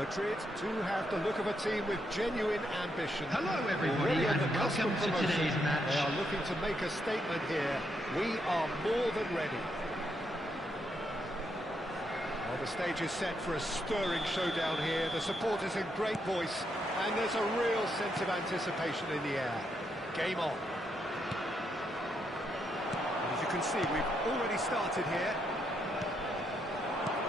Madrid do have the look of a team with genuine ambition. Hello everybody and welcome to today's match. They are looking to make a statement here. We are more than ready. Well, the stage is set for a stirring showdown here. The supporters in great voice, and there's a real sense of anticipation in the air. Game on. As you can see, we've already started here.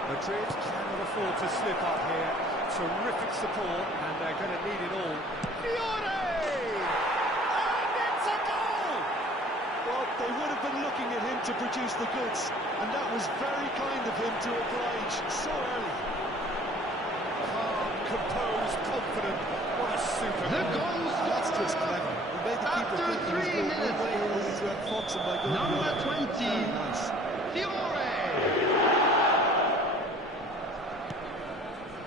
Madrid cannot afford to slip up here. Terrific support, and they're going to need it all. Fiore! And it's a goal! Well, they would have been looking at him to produce the goods, and that was very kind of him to oblige so early. Calm, composed, confident. What a super The goal. goal That's just clever. He made the keeper after think 3 he was going one way, only minutes. to outfox him by going Number the other. 20, Very nice. Fiore.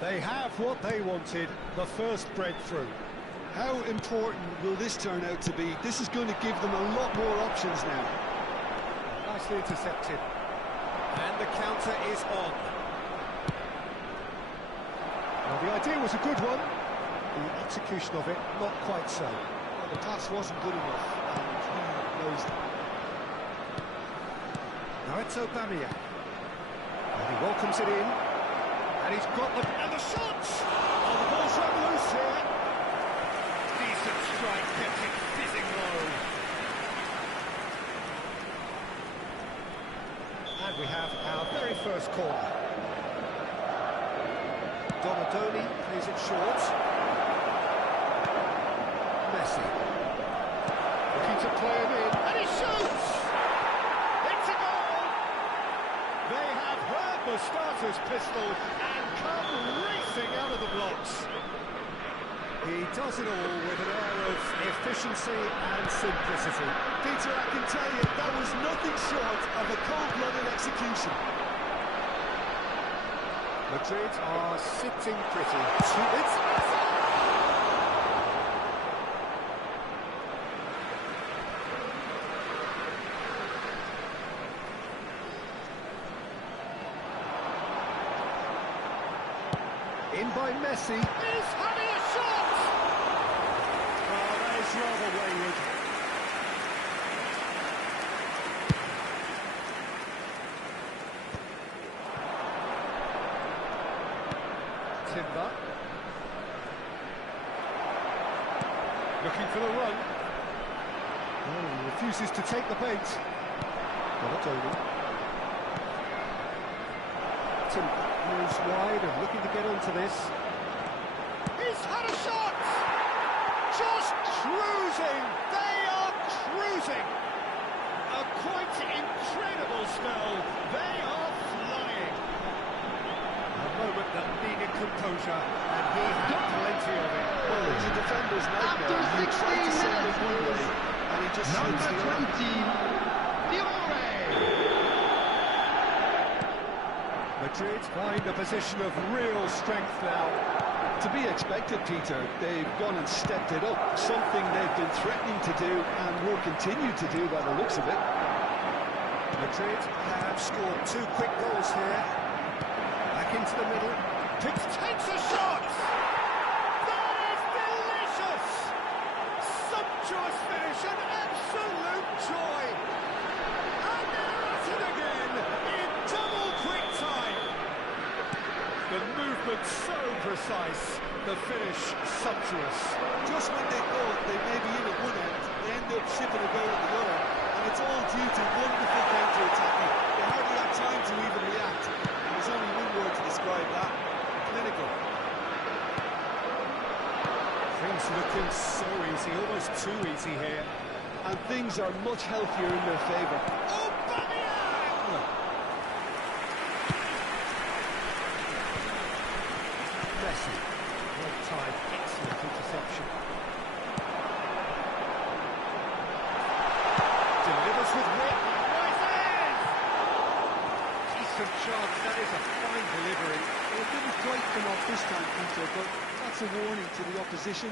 They have what they wanted, the first breakthrough. How important will this turn out to be? This is going to give them a lot more options now. Nicely intercepted. And the counter is on. Well, the idea was a good one. The execution of it, not quite so. Well, the pass wasn't good enough, and he knows that. Now it's Aubameyang. And he welcomes it in. And he's got the... And the shots! Oh, the ball's run loose here. Decent strike, kept it fizzing low. And we have our very first corner. Donadoni plays it short. Messi. Looking to play him in. And he shoots! It's a goal! They have heard the starter's pistol and come racing out of the blocks. He does it all with an air of efficiency and simplicity. Peter, I can tell you, that was nothing short of a cold-blooded execution. Madrid are sitting pretty. It's in by Messi. He's having a shot! Oh, that is rather wayward. Timber. Looking for the run. Oh, he refuses to take the bait. Donadoni. Timber moves wide and looking to get onto this. He's had a shot! Just cruising! They are cruising! A quite incredible spell. They are flying. A moment that needed composure, and he had plenty of it. Well, it's a defender's nightmare. After He tried to 16 send minutes, it one way, and he just Number slips the other. 20, Fiore. Madrid find a position of real strength now. To be expected, Peter. They've gone and stepped it up, something they've been threatening to do and will continue to do by the looks of it. Madrid have scored 2 quick goals here. Back into the middle. Takes a shot! That is delicious! Sumptuous finish, an absolute joy! And they're at it again in double quick time! The movement so precise, the finish sumptuous. Just when they thought they may be in at one end, they end up shipping a goal at the other. And it's all due to wonderful counter-attacking. They hardly had time to even react. And there's only one word to describe that: clinical. Things looking so easy, almost too easy here. And things are much healthier in their favour. Aubameyang! Messi, well timed, excellent interception. Delivers with wit, rises! Decent chance, that is a fine delivery. Well, it didn't quite come off this time, Peter, but that's a warning to the opposition.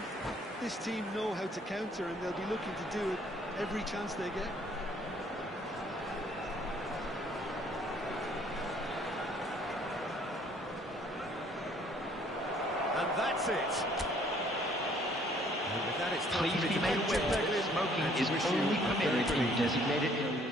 This team know how to counter, and they'll be looking to do it every chance they get. With that, it's time Please for me be to made thank aware Jim that Beglin smoking and to is wish you only a very permitted good in evening. designated areas.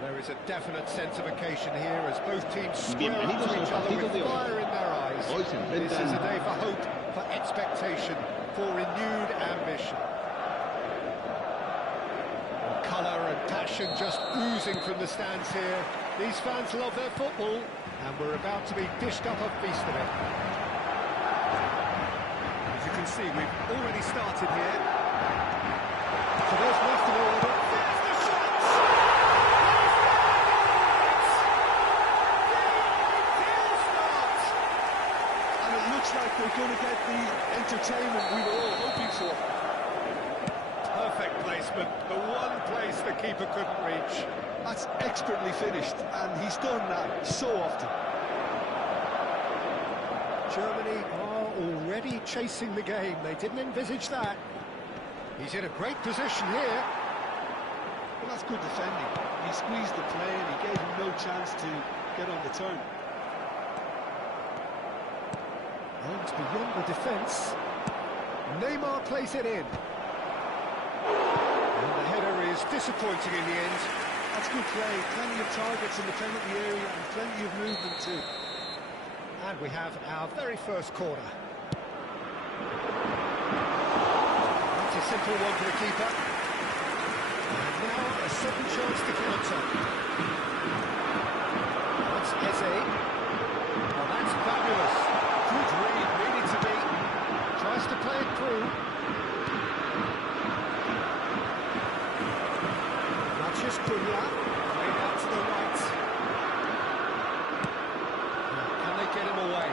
There is a definite sense of occasion here as both teams square up Bienvenidos to al each other partido with de hoy. fire in their eyes. Hoy se This is a enfrentan day for hope, for expectation, for renewed ambition. Colour and passion just oozing from the stands here. These fans love their football, and we're about to be dished up a feast of it. As you can see, we've already started here. So there's left in order. There's the shots! And it looks like they're going to get the entertainment we were all hoping for. Perfect placement, the one place the keeper couldn't reach. That's expertly finished, and he's done that so often. Germany are already chasing the game. They didn't envisage that. He's in a great position here. Well, that's good defending. He squeezed the play and he gave him no chance to get on the turn. And beyond the defence, Neymar plays it in. was disappointing in the end. That's good play. Plenty of targets in the penalty area and plenty of movement too. And we have our very first corner. That's a simple one for the keeper. And now a second chance to counter. That's Eze. Oh, that's fabulous. Good read, needed to be. Tries to play it through. Just Cunha, played out to the right. Now, can they get him away?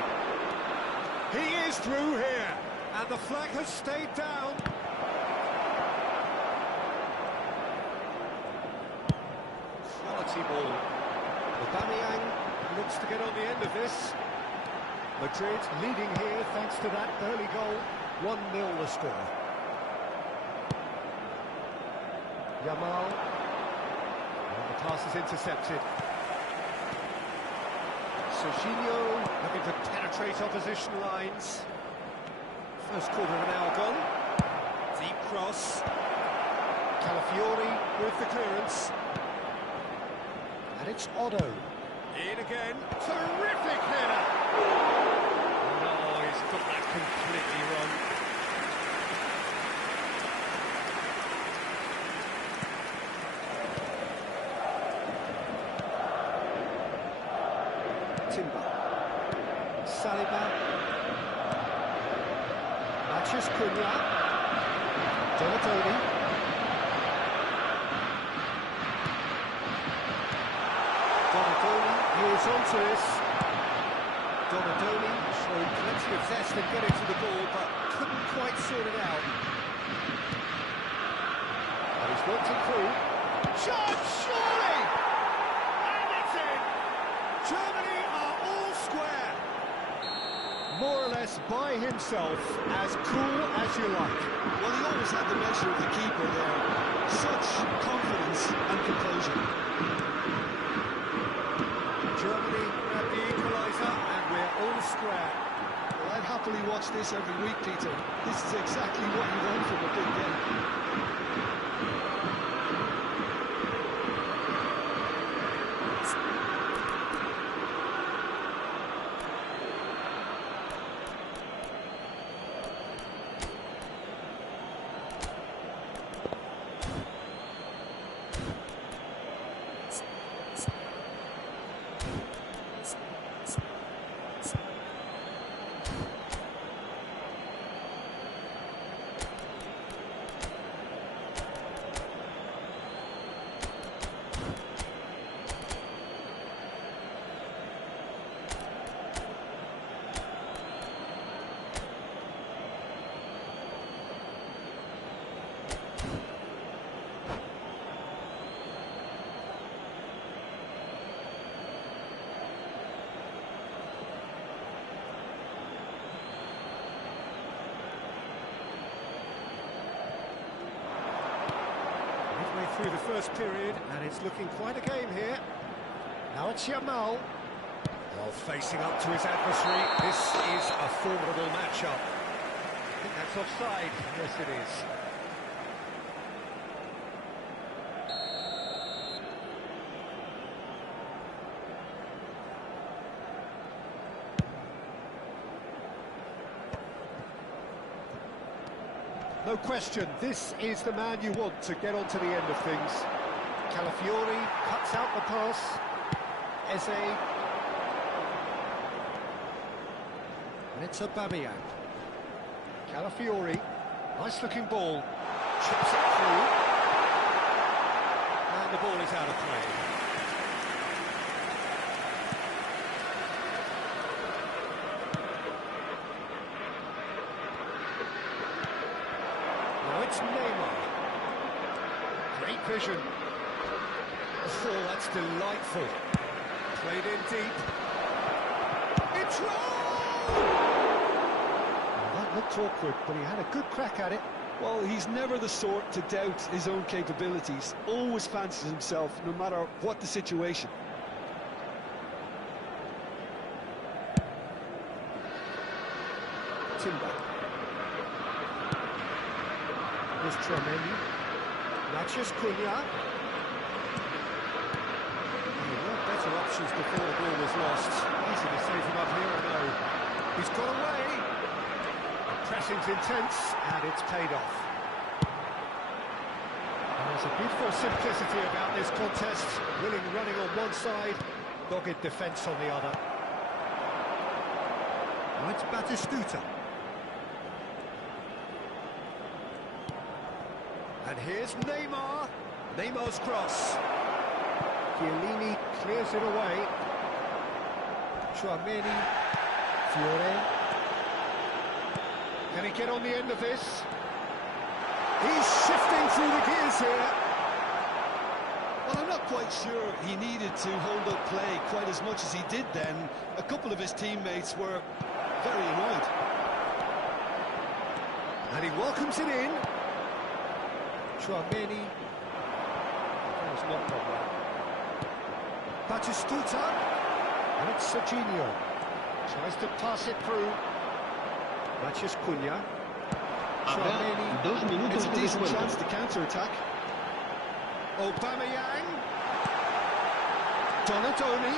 He is through here, and the flag has stayed down. Quality ball. Aubameyang looks to get on the end of this. Madrid leading here thanks to that early goal. 1-0 the score. Yamal. The pass is intercepted. Serginho looking to penetrate opposition lines. First quarter of an hour gone. Deep cross. Calafiori with the clearance. And it's Otto. In again. Terrific header! No, he's got that completely wrong. Saliba. Matches Cunha. Donatoni. Donatoni moves on to this. Donatoni showing plenty of zest and getting to the ball, but couldn't quite sort it out. And he's worked it through. Shot, surely! And it's in! Germany are all square. More or less by himself, as cool as you like. Well, he always had the measure of the keeper there. Such confidence and composure. Germany grab the equaliser, and we're all square. Well, I'd happily watch this every week, Peter. This is exactly what you want from a big game. Through the first period, and it's looking quite a game here. Now it's Yamal. Well, facing up to his adversary, this is a formidable matchup. I think that's offside. Yes, it is. No question, this is the man you want to get on to the end of things. Calafiori cuts out the pass. Eze. And it's Aubameyang. Calafiori, nice looking ball. Chips it through. And the ball is out of play. It's Neymar. Great vision. Oh, that's delightful. Played in deep. It's rolled! Well, that looked awkward, but he had a good crack at it. Well, he's never the sort to doubt his own capabilities. Always fancies himself, no matter what the situation. Timber. Here's Tremendous. Matches Cunha. There were better options before the ball was lost. Easy to save him up here, I know. He's got away. Pressing's intense, and it's paid off. And there's a beautiful simplicity about this contest. Willing running on one side, dogged defence on the other. Now it's Batistuta. And here's Neymar. Neymar's cross. Chiellini clears it away. Tchouaméni. Fiore. Can he get on the end of this? He's shifting through the gears here. Well, I'm not quite sure he needed to hold up play quite as much as he did then. A couple of his teammates were very annoyed. And he welcomes it in. Tchouaméni. That was not problem. Batistuta. And it's Serginho. Tries to pass it through. Matches Cunha. Habrá 2 minutos It's a de decent descuento. chance to counter-attack. Aubameyang. Donadoni.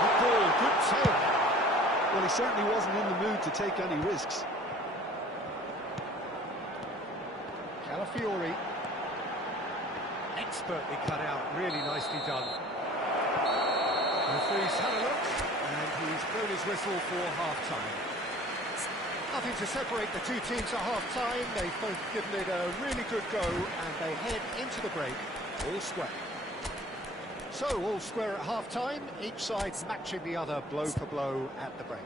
Good ball, good save. Well, he certainly wasn't in the mood to take any risks. Calafiori. Expertly cut out, really nicely done. Referee's had a look, and he's blown his whistle for half-time. Nothing to separate the two teams at half-time. They've both given it a really good go, and they head into the break all square. So, all square at half-time, each side matching the other blow for blow at the break.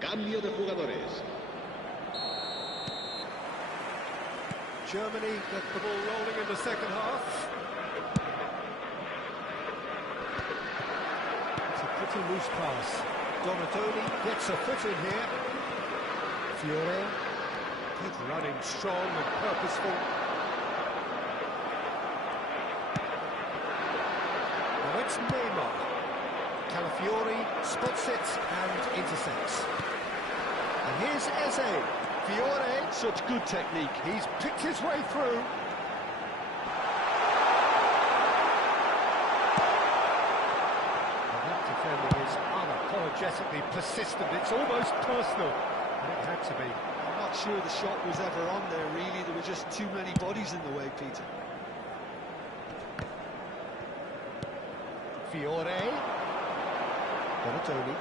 Cambio de jugadores. Germany get the ball rolling in the second half. It's a pretty loose pass. Donadoni gets a foot in here. Fiore. Good running, strong and purposeful. Now it's Neymar. Calafiori spots it and intercepts. And here's Eze. Fiore. Such good technique. He's picked his way through. And that defending is unapologetically persistent. It's almost personal. And it had to be. I'm not sure the shot was ever on there, really. There were just too many bodies in the way, Peter. Fiore. Donadoni.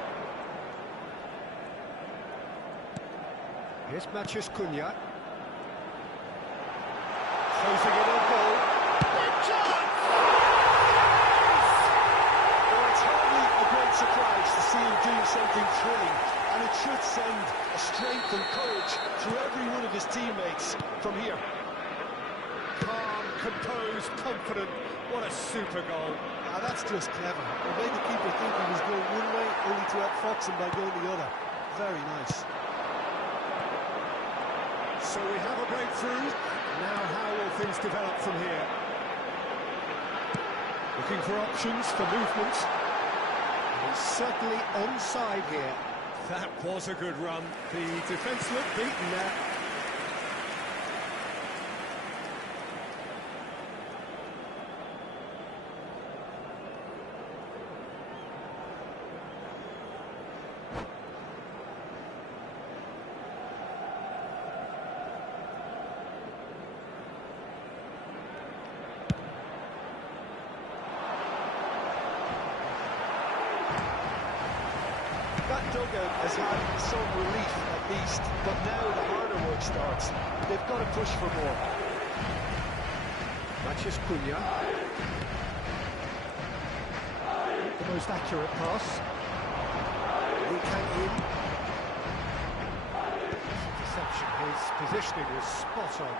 Here's Mathias Cunha. Closing it on goal. Big chance! Well, it's hardly a great surprise to see him doing something thrilling, and it should send a strength and courage through every one of his teammates from here. Calm, composed, confident. What a super goal. Now that's just clever. It made the keeper think he was going one way, only to outfox him by going the other. Very nice. So we have a breakthrough. Now how will things develop from here? Looking for options for movement. And it's certainly onside here. That was a good run. The defence looked beaten there. That dugout has had some relief at least, but now the harder work starts. They've got to push for more. Matches Cunha. The most accurate pass. He came in. Deception. His positioning was spot on.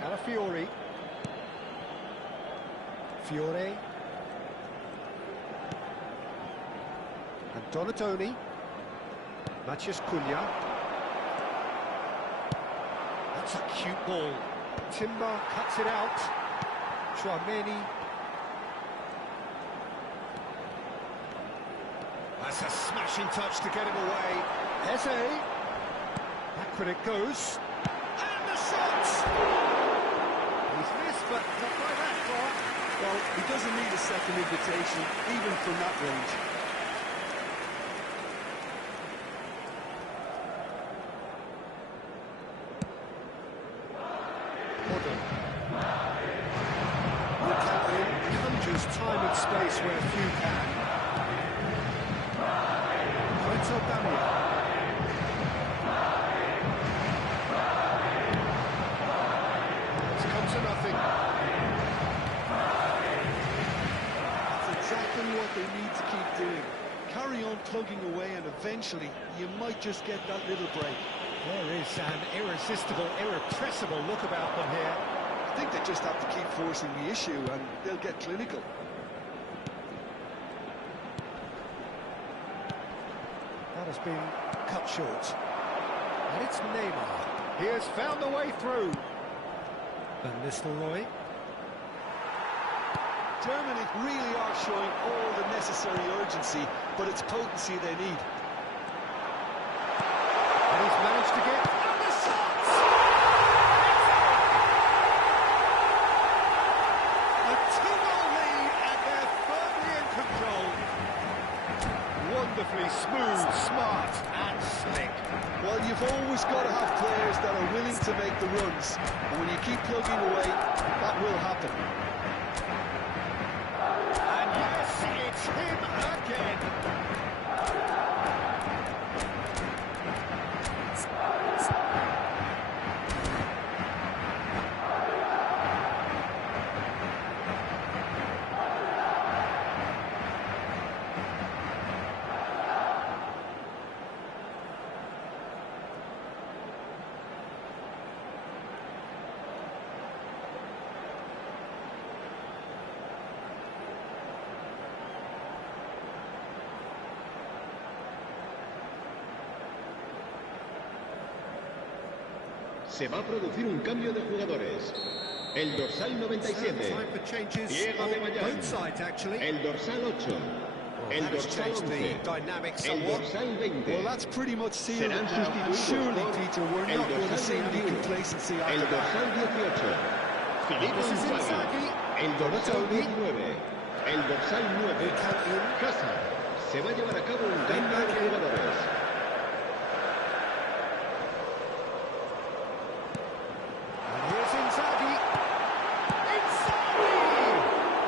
Calafiori. Fiore. And Donatoni. Matches Cunha. That's a cute ball. Timber cuts it out. Chouameni. That's a smashing touch to get him away. Eze. Backward it goes. And the shot! He's missed, but not by that far. Well, he doesn't need a second invitation, even from that range. Time and space where few can. It's come to nothing. That's exactly what they need to keep doing. Carry on plugging away and eventually you might just get that little break. There is an irresistible, irrepressible look about them here. I think they just have to keep forcing the issue and they'll get clinical. That has been cut short. And it's Neymar. He has found the way through. Van Nistelrooy. Germany really are showing all the necessary urgency, but it's potency they need. And he's managed to get... And the shots! A 2-0 lead, and they're firmly in control. Wonderfully smooth, smart, and slick. Well, you've always got to have players that are willing to make the runs. And when you keep plugging away, that will happen. And yes, it's him again. Se va a producir un cambio de jugadores. El dorsal 97. Time for changes Llega de on Bayern. both sides, actually. El dorsal 8. El That has dorsal changed the 11. dynamics El somewhat. dorsal 20. Well, that's pretty much sealed Serán it now. And sustituidos surely, por Peter, we're el not going to dorsal see any 21. complacency El after that. dorsal 18. Filippo This is Inzaghi. Inzaghi. El dorsal Donatoni. 19. El dorsal 9. Casa. Se va a llevar a cabo un cambio de jugadores. And here's Inzaghi. Inzaghi!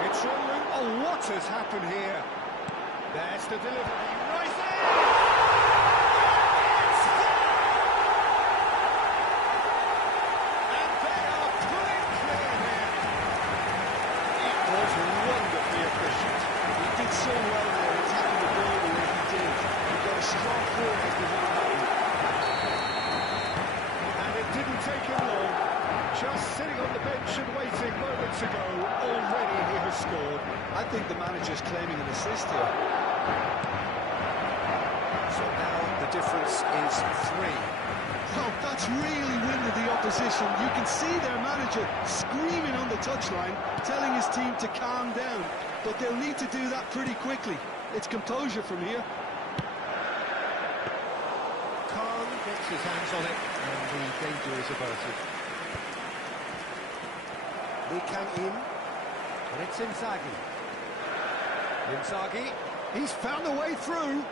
It's Jean-Luc. Oh, what has happened here? There's the delivery. Right there! It's there! And they are pulling clear here. It was wonderfully efficient. He did so well there, attacking the ball the way he did. He got a strong forehead behind that one. And it didn't take him long. Just sitting on the bench and waiting moments ago, already he has scored. I think the manager's claiming an assist here. So now the difference is 3. Oh, that's really winded the opposition. You can see their manager screaming on the touchline, telling his team to calm down. But they'll need to do that pretty quickly. It's composure from here. Khan gets his hands on it, and the danger is averted. Lee Kang in, and it's Inzaghi. Inzaghi, he's found a way through.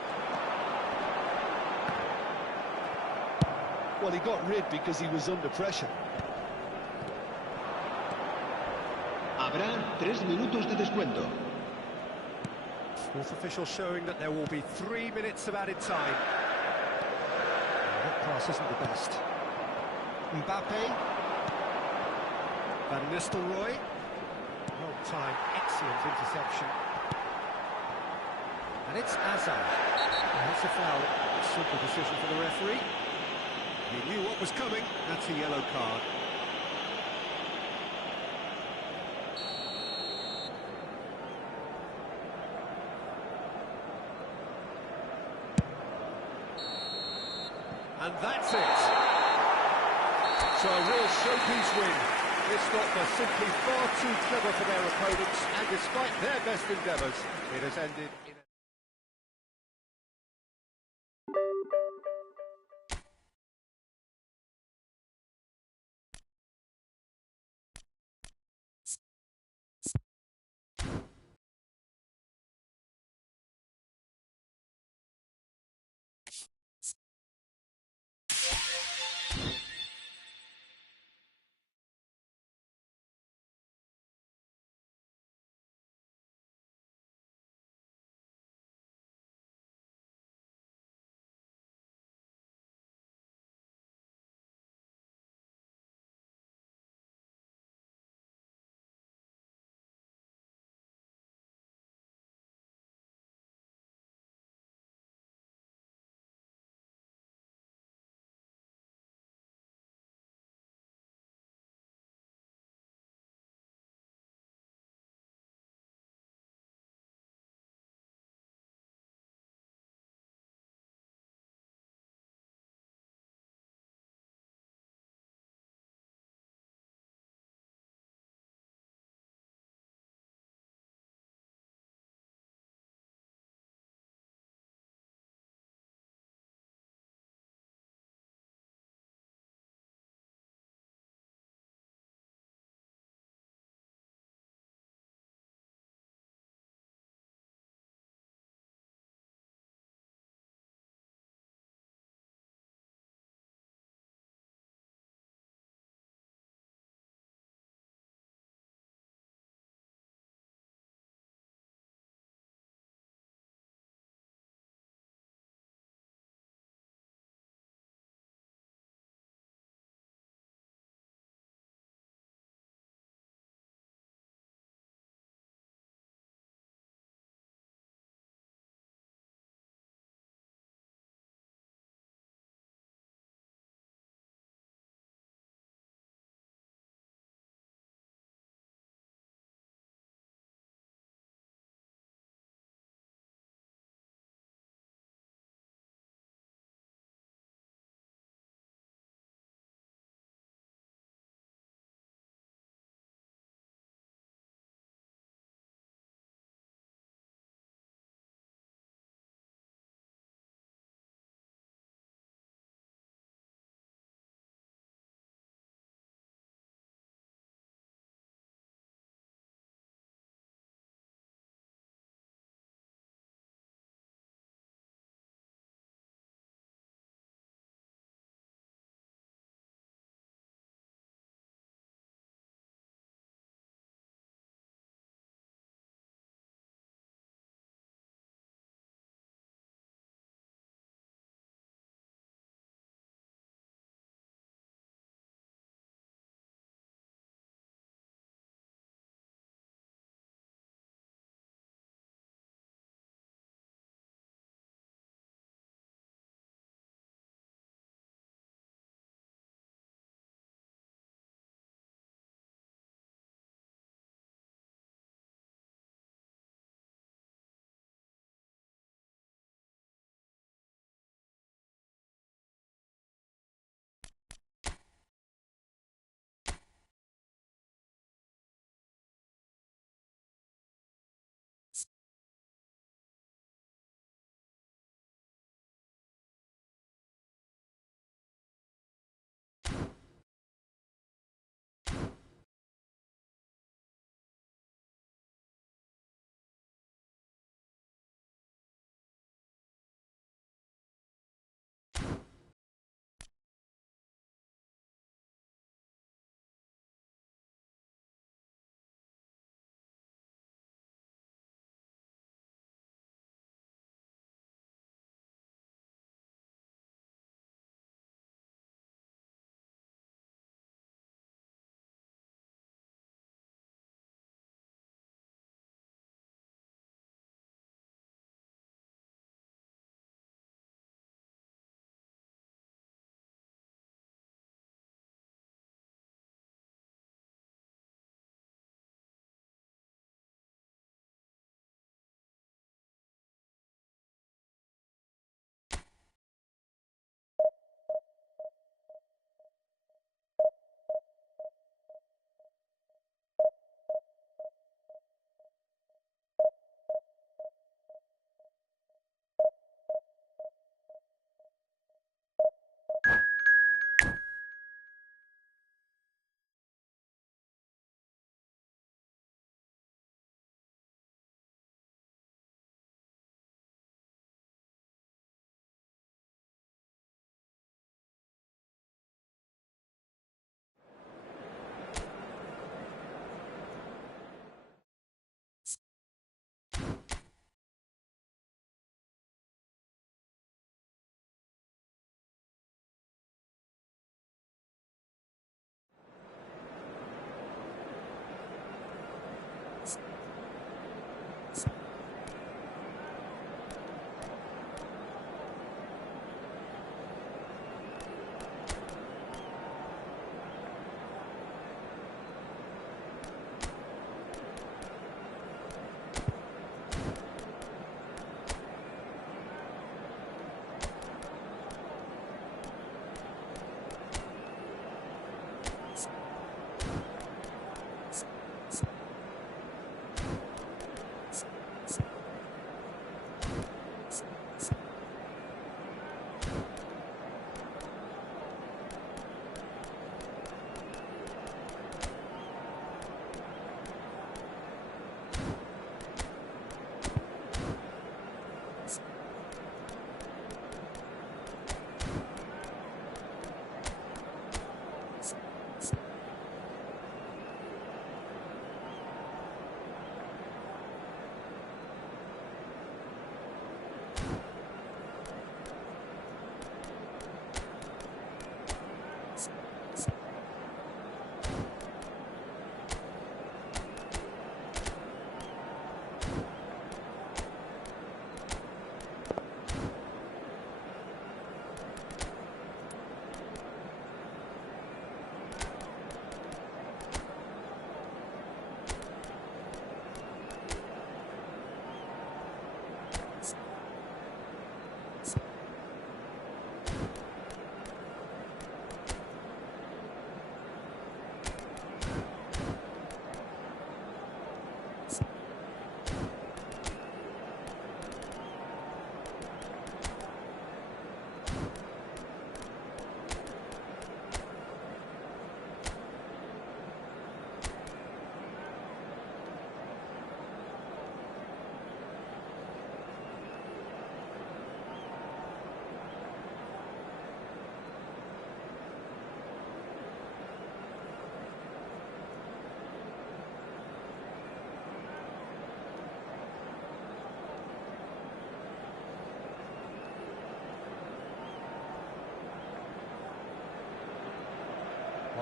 Well, he got rid because he was under pressure. Habrá 3 minutos de descuento. Fourth official showing that there will be 3 minutes of added time. That pass isn't the best. Mbappe. Van Nistelrooy. Well timed, excellent interception. And it's Hazard. That's a foul. Simple decision for the referee. He knew what was coming. That's a yellow card. And that's it. So a real showpiece win. This lot were simply far too clever for their opponents, and despite their best endeavours, it has ended in a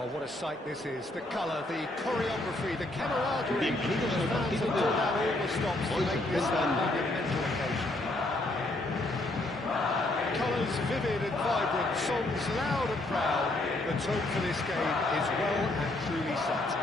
Oh, what a sight this is. The colour, the choreography, the camaraderie. Bienvenidos The al fans partido have de pulled hoy. out all the stops to Hoy se make this a encuentran- monumental occasion. Colours vivid and vibrant, songs loud and proud. The tone for this game is well and truly set.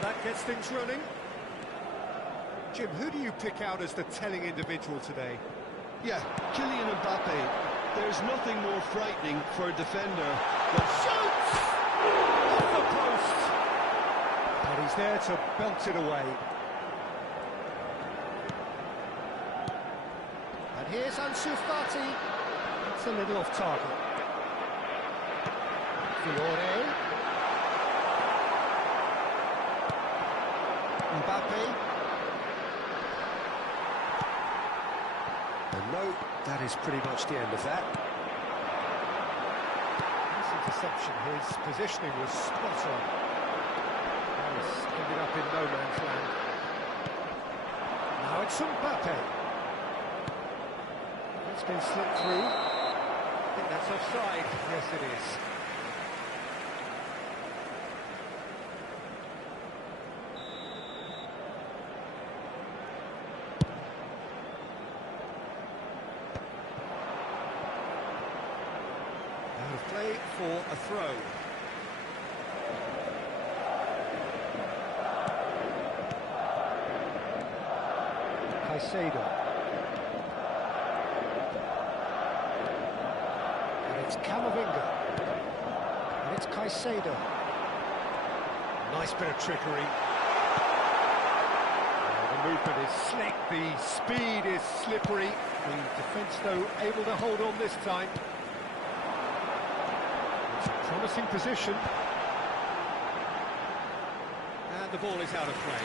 That gets things running. Jim, who do you pick out as the telling individual today? Yeah, Kylian Mbappe. There's nothing more frightening for a defender than Shoots! Off the post! And he's there to belt it away. And here's Ansu Fati. It's a little off target. Fiore. Mbappe. And no, that is pretty much the end of that. This interception, his positioning was spot on. He's ended up in no man's land. Now it's Mbappe. It's been slipped through. I think that's offside. Yes, it is. Play for a throw. Caicedo. And it's Camavinga. And it's Caicedo. Nice bit of trickery. The movement is slick, the speed is slippery. The defence, though, able to hold on this time. Promising position. And the ball is out of play.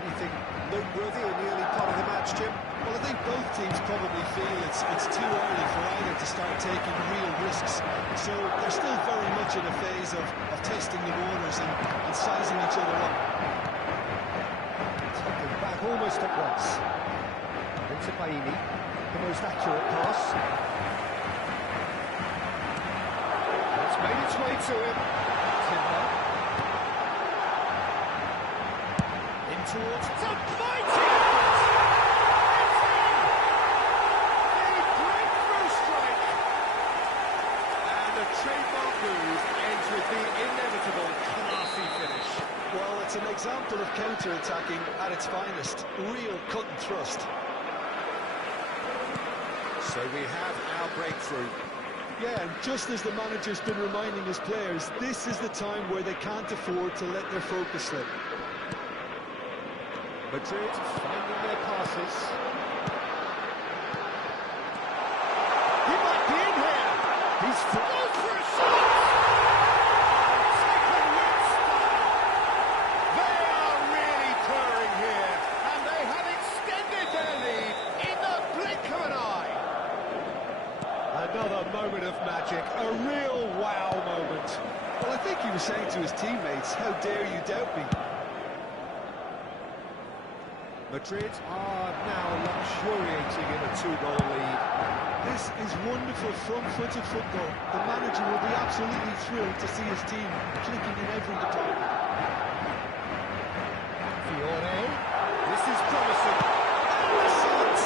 Anything noteworthy in the early part of the match, Jim? Well, I think both teams probably feel it's too early for either to start taking real risks. So they're still very much in a phase of testing the waters and sizing each other up. Taken back almost at once. Into Baini, the most accurate pass. It's made its way to him. Timber. In towards... It's a mighty effort! It's in! The breakthrough strike! And the trademark move ends with the inevitable classy finish. Well, it's an example of counter-attacking at its finest. Real cut and thrust. So we have our breakthrough. Yeah, and just as the manager's been reminding his players, this is the time where they can't afford to let their focus slip. Madrid finding their passes. He might be in here. He's goes for a shot. Taken with style. They are really purring here, and they have extended their lead in the blink of an eye. Another moment of magic, a real wow moment. Well, I think he was saying to his teammates, how dare you doubt me? Madrid are now luxuriating in a 2-goal lead. This is wonderful front-footed football. The manager will be absolutely thrilled to see his team clicking in every department. Fiore, this is promising. And the shots!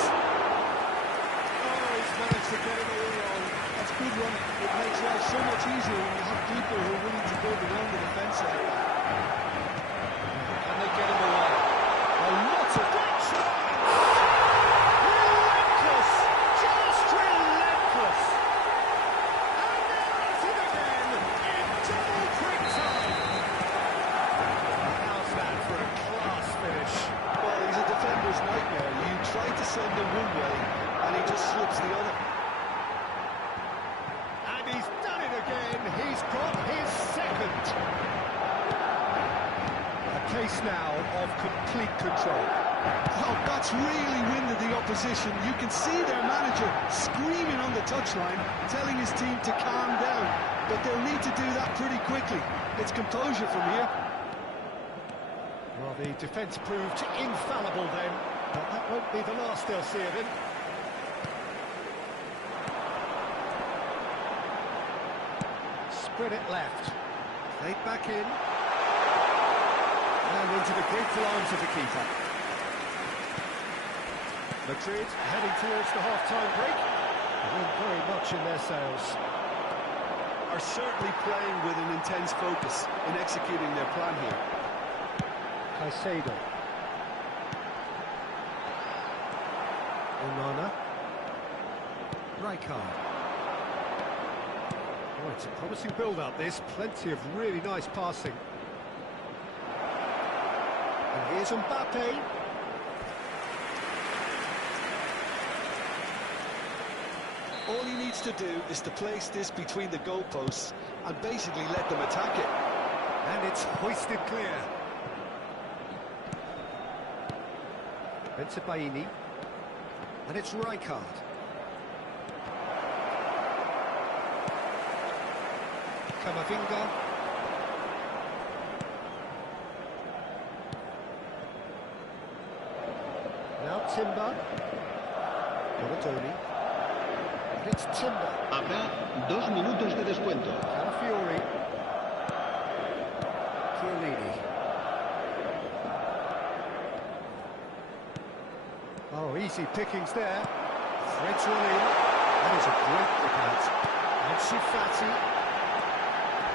Oh, he's managed to get it all wrong. That's good running. It makes life so much easier when you have people who are willing to go beyond the defence like that. And they get him away. Oh, not a great chance! Relentless! Just relentless! And they're at it again in double quick time! How's that for a class finish? Well, he's a defender's nightmare. You try to send him one way, and he just slips the other. And he's done it again. He's got sense now of complete control. Oh, that's really winded the opposition. You can see their manager screaming on the touchline, telling his team to calm down. But they'll need to do that pretty quickly. It's composure from here. Well, the defence proved infallible then, but that won't be the last they'll see of him. Spread it left. Played back in. And into the grateful arms of the keeper. Madrid heading towards the half-time break. They're very much in their sails. Are certainly playing with an intense focus in executing their plan here. Caicedo. Onana. Rijkaard. Oh, it's a promising build-up, this. Plenty of really nice passing. And here's Mbappe. All he needs to do is to place this between the goalposts and basically let them attack it. And it's hoisted clear. Bensebaini. And it's Rijkaard. Camavinga. Now Timber. Donatoni. And it's Timber. Habrá 2 minutos de descuento. Calafiori. Chiellini. Oh, easy pickings there. Threads one in. That is a great look out. And Fati.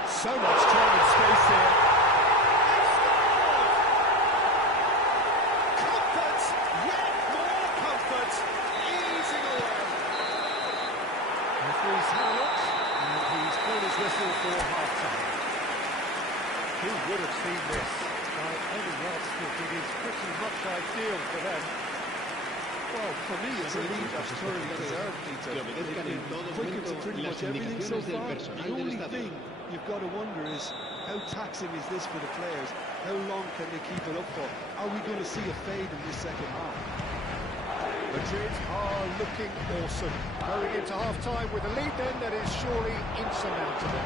So much time and space here. Comfort, yet more comfort, easing away. Referee's had a look, and he's blown his whistle for half-time. Who would have seen this? By any yardstick, it is pretty much ideal for them. Well, for me, it's a lead that's thoroughly deserved, Peter. They've quickened to pretty much everything so far. The only thing you've got to wonder is, how taxing is this for the players? How long can they keep it up for? Are we going to see a fade in this second half? Madrid are looking awesome. Going into half-time with a lead then that is surely insurmountable.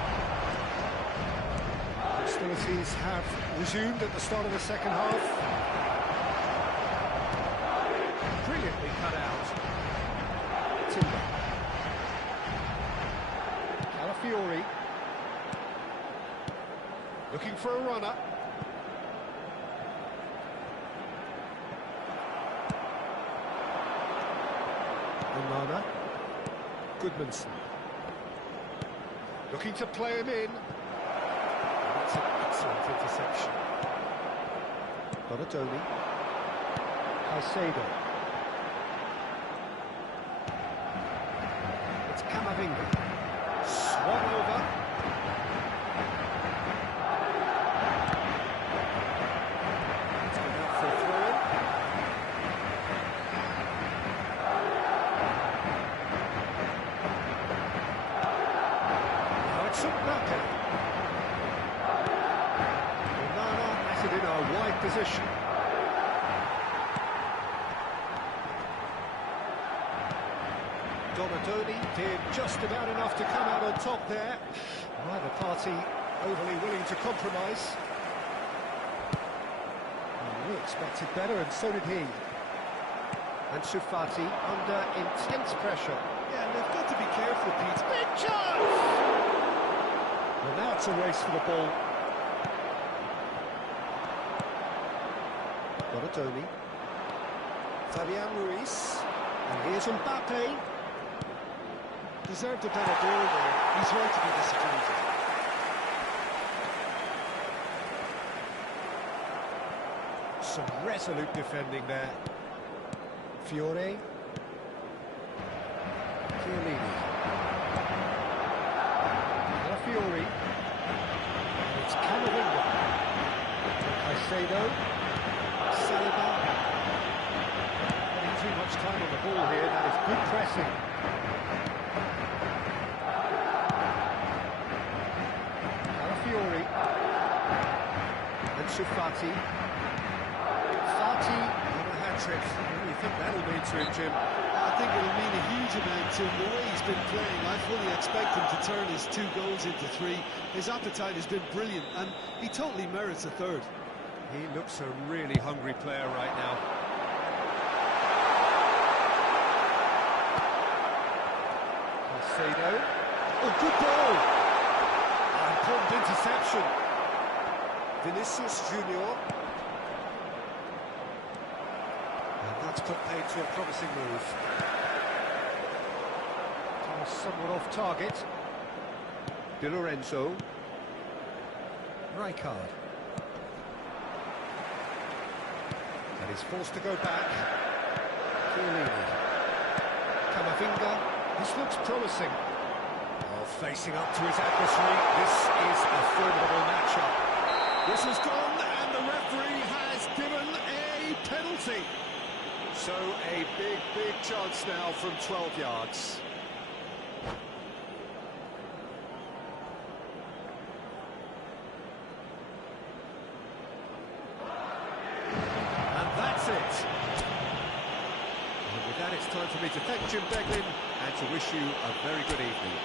Hostilities have resumed at the start of the second half. Brilliantly cut out. Timber. Calafiori. Looking for a runner. Onana. Goodmanson. Looking to play him in. That's an excellent interception. Donatoni. Caicedo. It's Camavinga. Swung over. It's gone out for a throw-in. Now it's Mbappe. Onana has it in a wide position. Donatoni did just about enough to come out on top there. Neither party overly willing to compromise. We expected better, and so did he. And Fati under intense pressure. Yeah, and they've got to be careful, Pete. Big chance! Well, now it's a race for the ball. Donatoni. Fabian Ruiz. And here's Mbappe. Deserved a better goal there. He's right to be disappointed. Some resolute defending there. Fiore. Chiellini. Calafiori. It's Camavinga. Caicedo. Saliba. Getting too much time on the ball here. That is good pressing. Calafiori. And Fati. trip. What do you think that'll mean to him, Jim? I think it'll mean a huge amount to him. The way he's been playing, I fully expect him to turn his 2 goals into 3. His appetite has been brilliant, and he totally merits a third. He looks a really hungry player right now. Caicedo. Oh, good ball! Important interception. Vinicius Junior. And that's put paid to a promising move. Somewhat off target. Di Lorenzo. Rijkaard. And he's forced to go back. Chiellini. Camavinga. This looks promising. Oh, facing up to his adversary. This is a formidable matchup. This has gone, and the referee has given a penalty. So a big chance now from 12 yards. And that's it. And with that, it's time for me to thank Jim Beglin and to wish you a very good evening.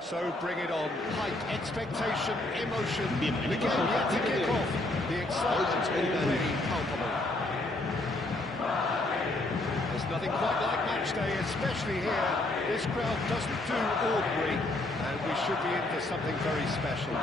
So bring it on. Hype, expectation, emotion. The game Bienvenidos al yet to partido de kick hoy. off. The excitement's already palpable. There's nothing quite like match day, especially here. This crowd doesn't do ordinary, and we should be in for something very special.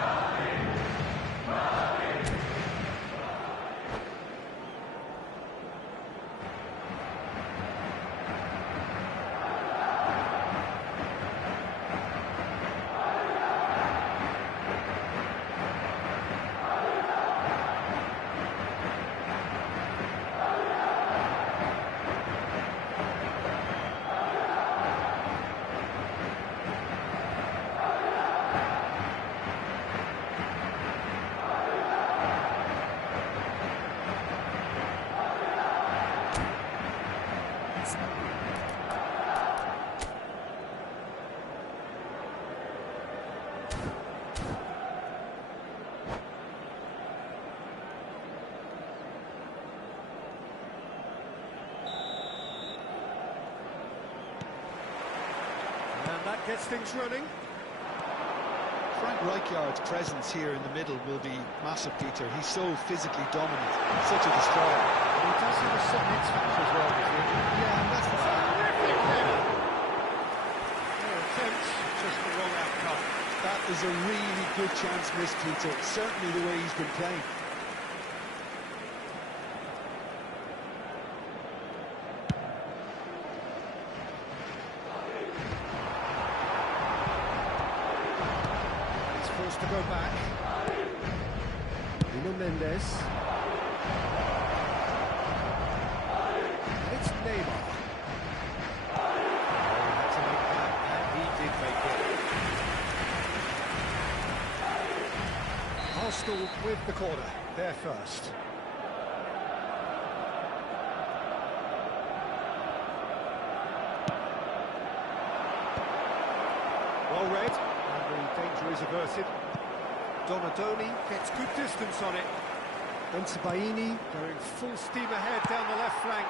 And that gets things running. Frank Rijkaard's presence here in the middle will be massive, Peter. He's so physically dominant, such a destroyer. He does have a certain X factor as well, doesn't he? Yeah, and that's the fact. Terrific header. Their attempts, just the wrong outcome. That is a really good chance missed, Peter. Certainly the way he's been playing. He's forced to go back. Nuno Mendes. And it's Neymar. Oh, he had to make that, and he did make it. Arsenal with the corner, they're first. Well read, and the danger is averted. Donadoni gets good distance on it. Baini going full steam ahead down the left flank.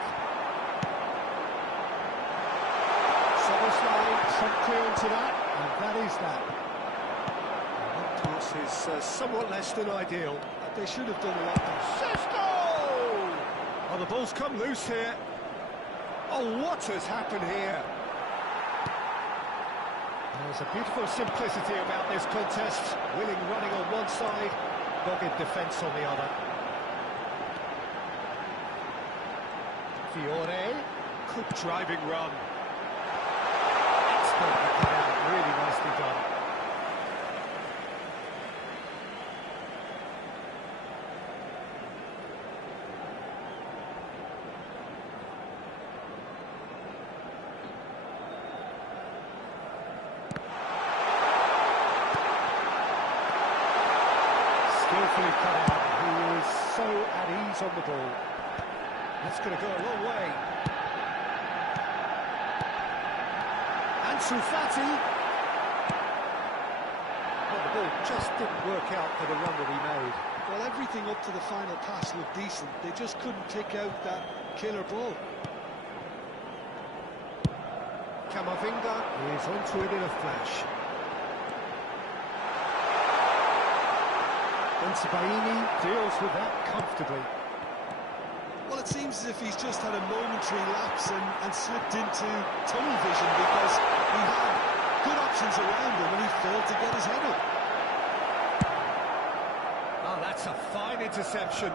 Soboslai sent clear onto that, and that is that. That pass is somewhat less than ideal. They should have done a lot more. Sesko! Oh, the ball's come loose here. Oh, what has happened here? There's a beautiful simplicity about this contest. Willing running on one side, dogged defence on the other. Fiore, good driving run. Expertly cut out, really nicely done. Skillfully cut out, he is so at ease on the ball. That's going to go a long way. Ansu Fati. Well, the ball just didn't work out for the run that he made. Well, everything up to the final pass looked decent. They just couldn't take out that killer ball. Camavinga is onto it in a flash. Baini deals with that comfortably. Well, it seems as if he's just had a momentary lapse and slipped into tunnel vision because he had good options around him and he failed to get his head up. Oh, that's a fine interception.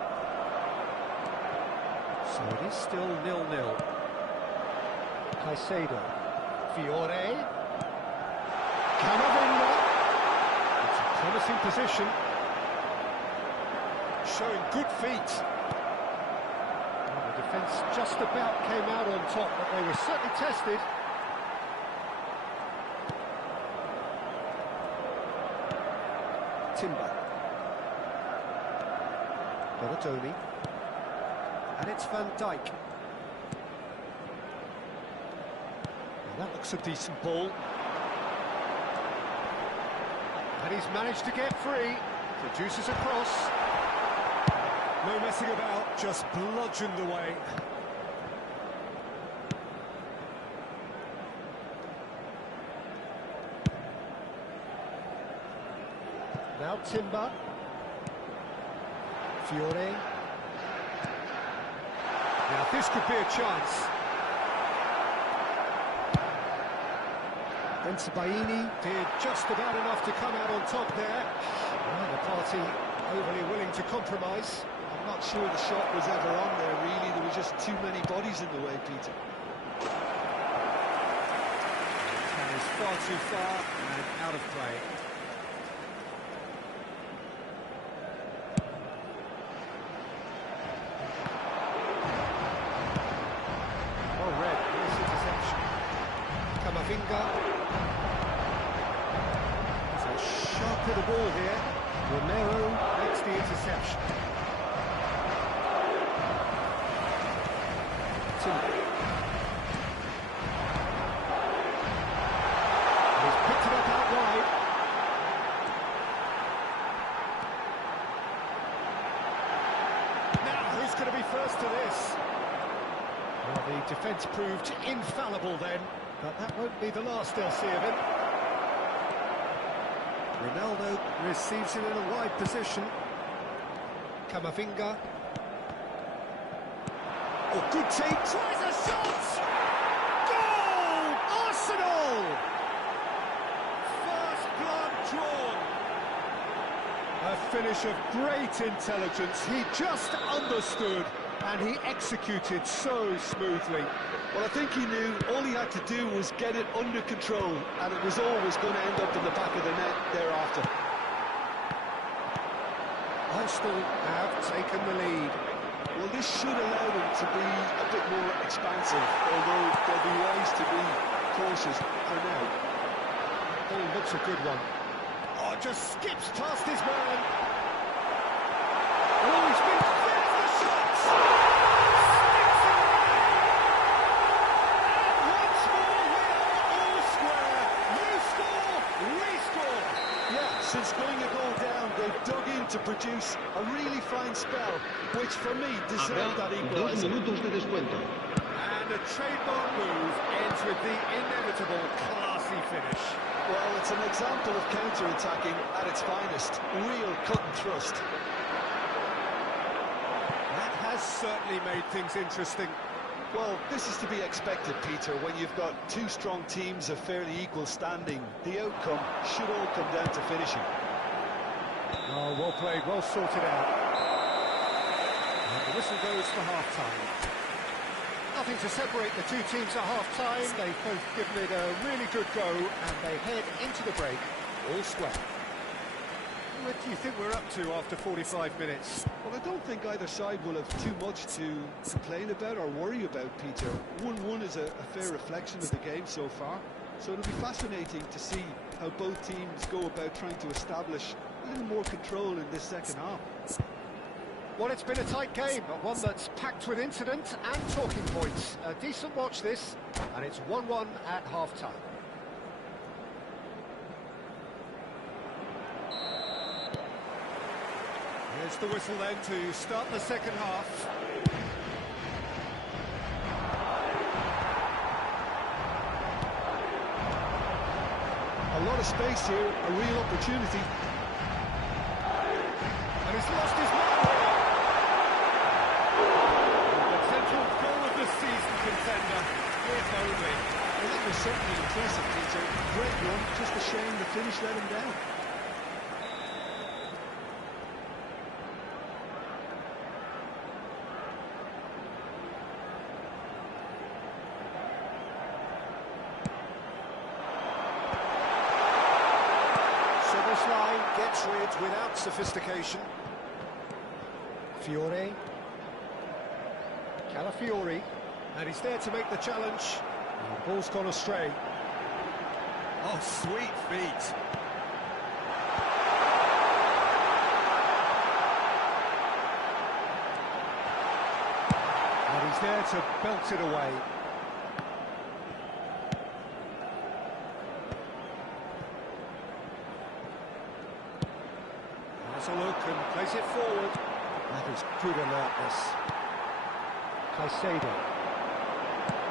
So it is still 0-0. Caicedo. Fiore. Camavinga. It's a promising position. Showing good feet. Well, the defence just about came out on top, but they were certainly tested. Timber. Donadoni. And it's Van Dijk. Well, that looks a decent ball. And he's managed to get free. Produces a cross. No messing about, just bludgeoned away. Now Timber. Fiore. Now this could be a chance. Bensabaini did just about enough to come out on top there. Well, the party overly willing to compromise. I'm not sure the shot was ever on there, really. There were just too many bodies in the way, Peter. Carries far too far and out of play. Oh, red. Nice interception. Camavinga. There's a sharp hit of ball here. Romero makes the interception. Timber. He's picked it up out wide. Now, who's going to be first to this? Well, the defence proved infallible then, but that won't be the last they'll see of him. Ronaldo receives it in a wide position. Camavinga. Oh, good take. Tries a shot! Goal! Arsenal! First blood drawn. A finish of great intelligence. He just understood and he executed so smoothly. Well, I think he knew all he had to do was get it under control, and it was always going to end up in the back of the net thereafter. Arsenal have taken the lead. Well, this should allow them to be a bit more expansive, although there'll be ways to be cautious for now. Oh, looks a good one. Oh, just skips past his man. Oh, he's been clear of the shots. Sticks it away. And once more, we are all square. You score, we score. Yeah, since going a goal down, they've dug in to produce a really fine spell, which for me deserved that Habrá 2 equaliser. minutos de descuento. And a trademark move ends with the inevitable classy finish. Well, it's an example of counter-attacking at its finest. Real cut and thrust. That has certainly made things interesting. Well, this is to be expected, Peter, when you've got two strong teams of fairly equal standing. The outcome should all come down to finishing. Oh, well played, well sorted out. And the whistle goes for half-time. Nothing to separate the two teams at half-time. They've both given it a really good go, and they head into the break all square. What do you think we're up to after 45 minutes? Well, I don't think either side will have too much to complain about or worry about, Peter. 1-1 is a fair reflection of the game so far. So it'll be fascinating to see how both teams go about trying to establish a little more control in this second half. Well, it's been a tight game, but one that's packed with incident and talking points. A decent watch this, and it's 1-1 at half-time. Here's the whistle then to start the second half. A lot of space here, a real opportunity. And he's lost his man here. The potential goal of the season contender, if only. Well, that was certainly impressive, Peter. Great run, just a shame the finish let him down. This line gets rid without sophistication. Fiore. Calafiori. And he's there to make the challenge. And the ball's gone astray. Oh, sweet feet. And he's there to belt it away. Has a look and plays it forward. That is good alertness. Caicedo.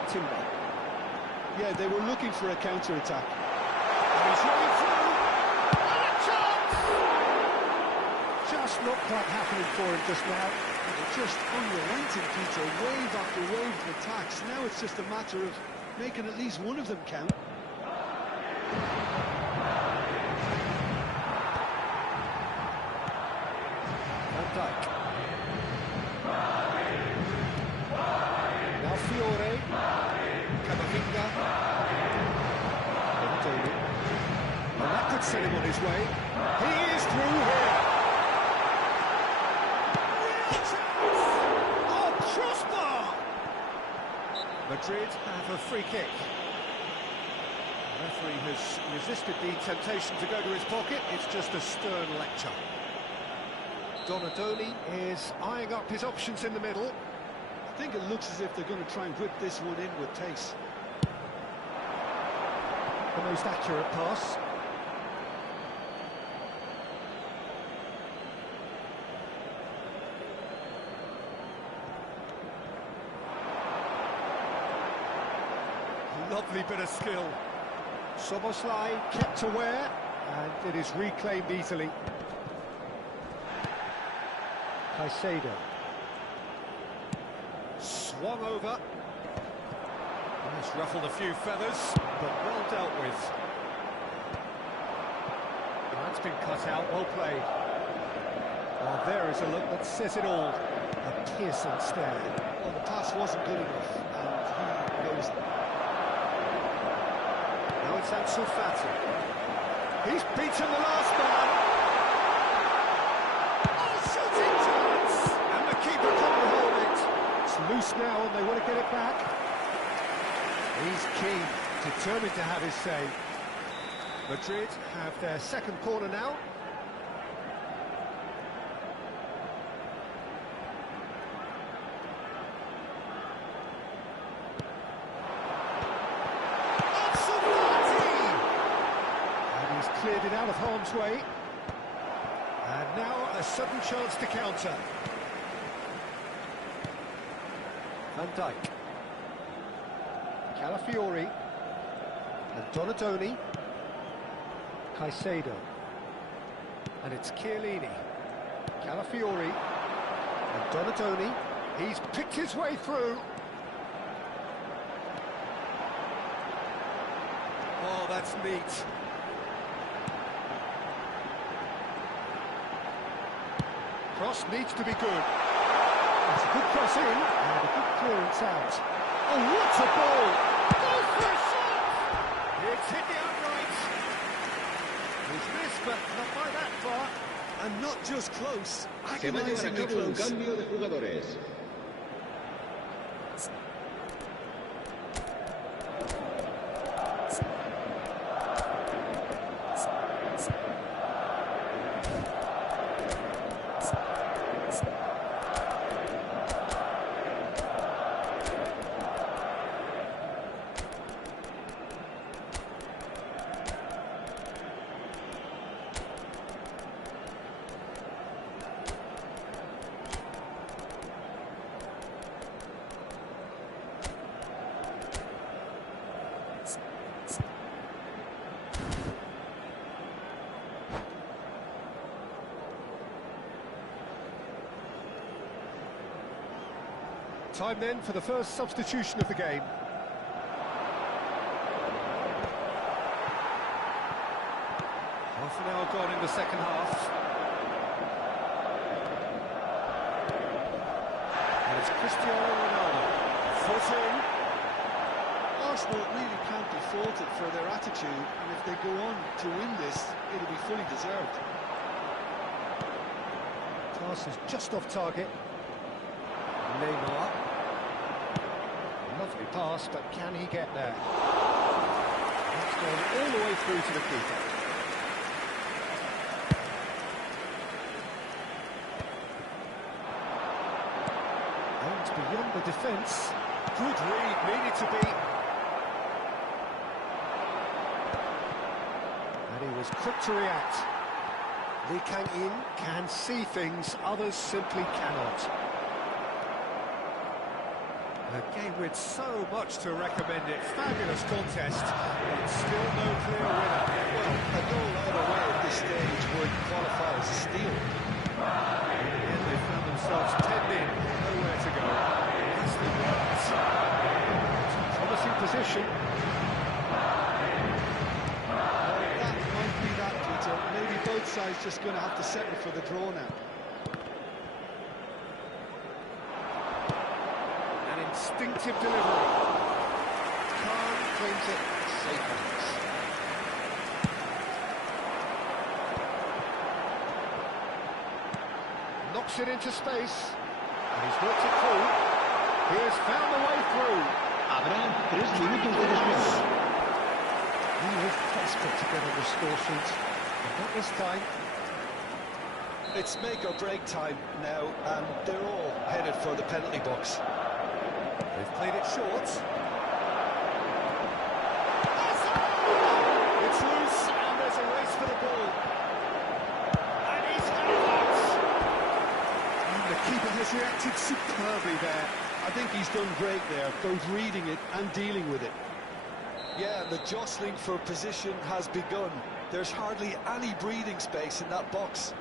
Timber. Yeah, they were looking for a counter-attack. And he's running through. And a chance! not quite happening for him just now. Just unrelenting, Peter, wave after wave of attacks. Now it's just a matter of making at least one of them count. Van Dijk. Now Fiore. Camavinga. And that could send him on his way. He is through here. Real chance! Oh, crossbar! Madrid have a free kick. The referee has resisted the temptation to go to his pocket. It's just a stern lecture. Donadoni is eyeing up his options in the middle. I think it looks as if they're going to try and whip this one in with pace. The most accurate pass. Lovely bit of skill. Soboslai kept aware, and it is reclaimed easily. Caicedo. Swung over. It's ruffled a few feathers, but well dealt with. That's been cut out, well played. Oh, there is a look that says it all. A piercing stare. Well, the pass wasn't good enough, and he knows it. Now it's Ansu Fati. He's beaten the last man. Oh, shooting chance! And the keeper can't hold it. It's loose now and they want to get it back. He's keen, determined to have his say. Madrid have their second corner now. Cleared it out of harm's way. And now a sudden chance to counter. Van Dijk. Calafiori. And Donadoni. Caicedo. And it's Chiellini. Calafiori. And Donadoni. He's picked his way through. Oh, that's neat. Cross needs to be good. It's a good cross in, and a good clearance out. Oh, what a ball! Goes for a shot! It's hit the upright. He's missed, but not by that far. And not just close, Se va a llevar a agonizingly cabo un close. cambio de jugadores. Time then for the first substitution of the game. Half an hour gone in the second half. And it's Cristiano Ronaldo. Foot in. Arsenal really can't be faulted for their attitude, and if they go on to win this, it'll be fully deserved. Pass is just off target. Neymar. Lovely pass, but can he get there? It's gone all the way through to the keeper. And beyond the defence. Good read, needed to be. And he was quick to react. Lee Kang-in can see things others simply cannot. A game with so much to recommend it. Fabulous contest, but still no clear winner. Well, a goal either way at this stage would qualify as a steal. side's just going to have to settle for the draw now. An instinctive delivery. Khan claims it safe hands. Knocks it into space. And he's worked it through. He has found the way through. Habrán 3 minutos de descuento. He was desperate to get on the score sheet. And not this time. It's make or break time now, and they're all headed for the penalty box. They've played it short. It's loose, and there's a race for the ball. And he's got it. And the keeper has reacted superbly there. I think he's done great there, both reading it and dealing with it. Yeah, the jostling for position has begun. There's hardly any breathing space in that box.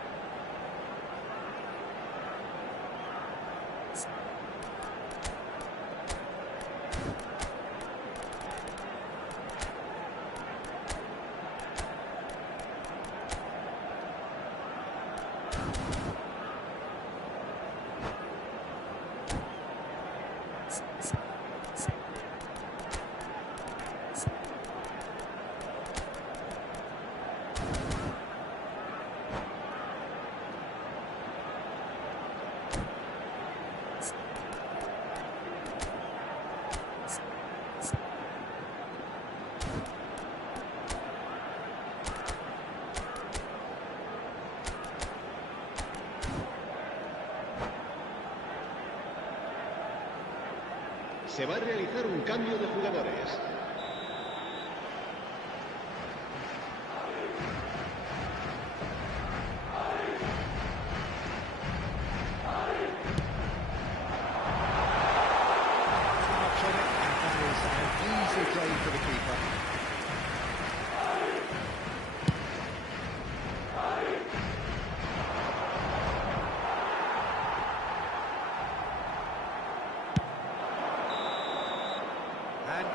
Se va a realizar un cambio de jugadores.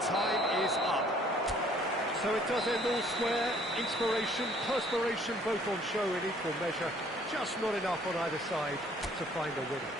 Time is up. So it does end all square. Inspiration, perspiration, both on show in equal measure. Just not enough on either side to find a winner.